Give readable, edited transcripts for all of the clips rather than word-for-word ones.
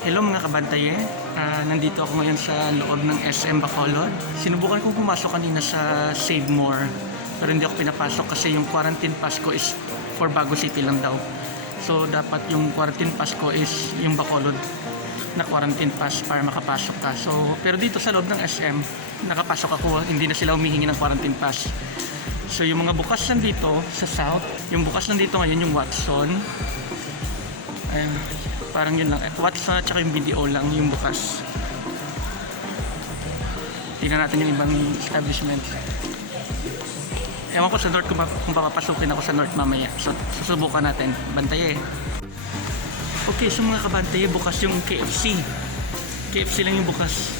Hello mga kaBantaYeah, nandito ako ngayon sa loob ng SM Bacolod. Sinubukan kong pumasok kanina sa Save More, pero hindi ako pinapasok kasi yung quarantine pass ko is for Bago City lang daw. So dapat yung quarantine pass ko is yung Bacolod na quarantine pass para makapasok ka. Pero dito sa loob ng SM, nakapasok ako, hindi na sila humihingi ng quarantine pass. So yung mga bukas nandito sa South, yung bukas nandito ngayon yung Watson. Ayun, parang yun lang. At Watson at saka yung BDO lang yung bukas. Tingnan natin yung ibang establishment. Ewan ko sa North kung papapasukin ako sa North mamaya. So susubukan natin. BantaYeah. Okay, so mga kaBantaYeah, bukas yung KFC. KFC lang yung bukas.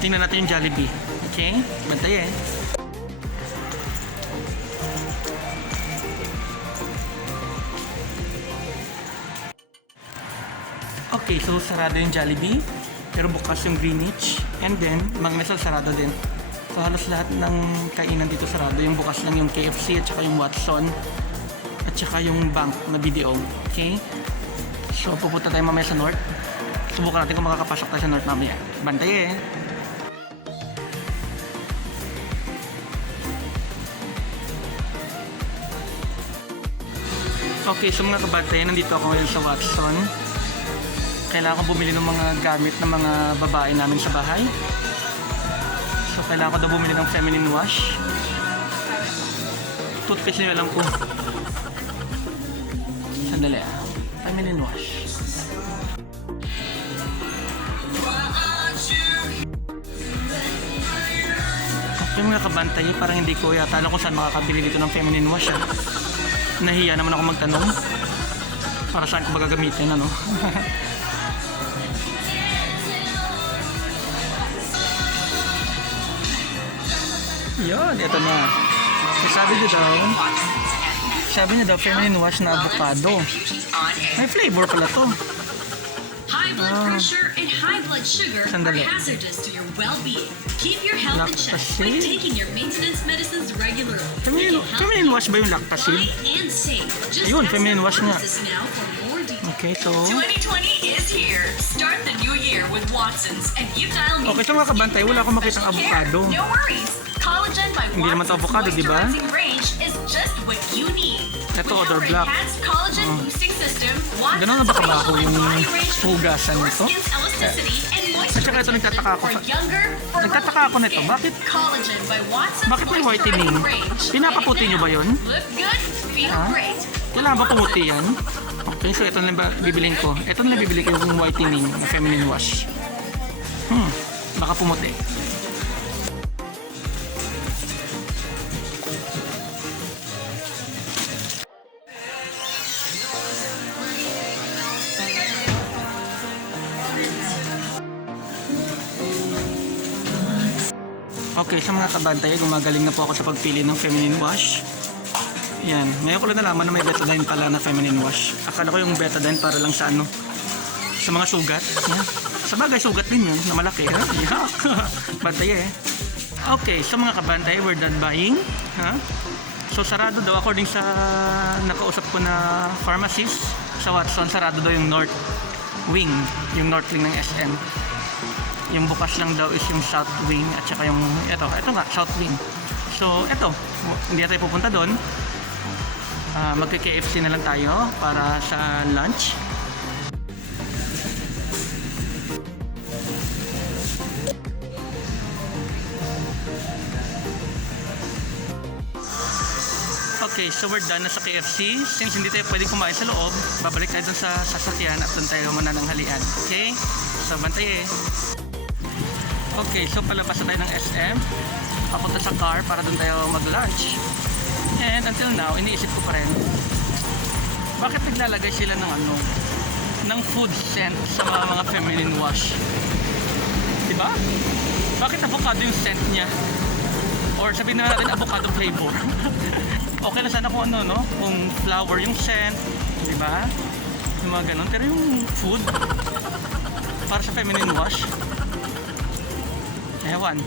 Tingnan natin yung Jollibee. Okay? BantaYeah. Okay, so sarado yung Jollibee, pero bukas yung Greenwich, and then mga mesal sarado din. So halos lahat ng kainan dito sarado. Yung bukas lang yung KFC at saka yung Watson at saka yung bank na BDO. Okay? So pupunta tayo mamaya sa North. Subukan natin kung makakapasok tayo sa North mamaya. BantaYeah! Okay, so mga kaBantaYeah, nandito ako ngayon sa Watson. Kailangan ko bumili ng mga gamit ng mga babae namin sa bahay. So kailangan ko daw bumili ng feminine wash. Toothpaste nyo alam ko. Sandali ah. Feminine wash. Okay mga kaBantaYeah, parang hindi ko yata alam kung saan makakabili dito ng feminine wash ah. Nahiya naman ako magtanong. Para saan ko ba gagamitin, ano? Yun, ito na. Sabi niya daw, feminine wash na avocado. May flavor pala to. High blood pressure and high blood sugar Sandali. are hazardous to your well-being. Keep your health in check by Lactacid? taking your maintenance medicines regularly. Feminine wash ba yung lactacid? And safe. Just Ayun, ask feminine your wash nga. pharmacist now for more details. Okay, so 2020 is here. Start the new year with Watsons and you dial me. okay, so mga kaBantaYeah, wala akong makitang avocado. No worries. Collagen by Hindi naman to Watsons avocado, di ba? moisturizing range is just what you need. Ito, With other our black. enhanced collagen boosting system, Ganun na ba kabaho facial and yung body range hugasan your nito? skin's elasticity and At saka ito, nagtataka ako for sa- younger, firmer Nagtataka ako nito, skin. bakit- Collagen by Watsons Bakit may whitening? moisturizing range. Pinapaputi nyo ba yun? Look good, feel Ha? great. Kailangan ba pumuti yan? Okay, so ito na ba bibilin ko? Ito na bibili ko yung whitening na feminine wash. Baka pumuti. Okay, sa mga kaBantaYeah, gumagaling na po ako sa pagpili ng feminine wash. Yan, ngayon ko lang nalaman na may betadine pala na feminine wash. Akala ko yung betadine para lang sa ano, sa mga sugat. Yan. Sa bagay, sugat din yun, na malaki. Ha? Yeah. BantaYeah. Okay, sa mga kaBantaYeah, we're done buying. Ha? So sarado daw, according sa nakausap ko na pharmacist sa Watson, sarado daw yung North Wing, yung North Wing ng SM. Yung bukas lang daw is yung South Wing at saka yung ito nga, South Wing. So ito, hindi na tayo pupunta doon. Magka-KFC na lang tayo para sa lunch. Okay, so we're done na sa KFC. Since hindi tayo pwede kumain sa loob, babalik tayo dun sa sasakyan at dun tayo muna ng halian. Okay? So BantaYeah. Okay, so palabas na tayo ng SM. Papunta sa car para dun tayo mag-lunch. And until now, iniisip ko pa rin, bakit naglalagay sila ng ano, ng food scent sa mga feminine wash? Diba? Bakit avocado yung scent niya? Or sabihin na natin avocado flavor. Okay na sana kung ano, no? Kung flower yung scent, diba? Yung mga ganun. Pero yung food, para sa feminine wash, ewan.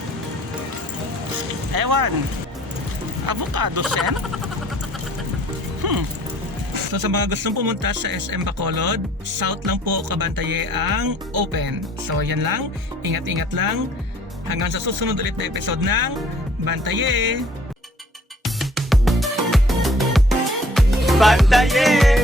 Avocado scent? So sa mga gustong pumunta sa SM Bacolod, South lang po BantaYeah ang open. So yan lang, ingat-ingat lang. Hanggang sa susunod ulit na episode ng BantaYeah! BantaYeah!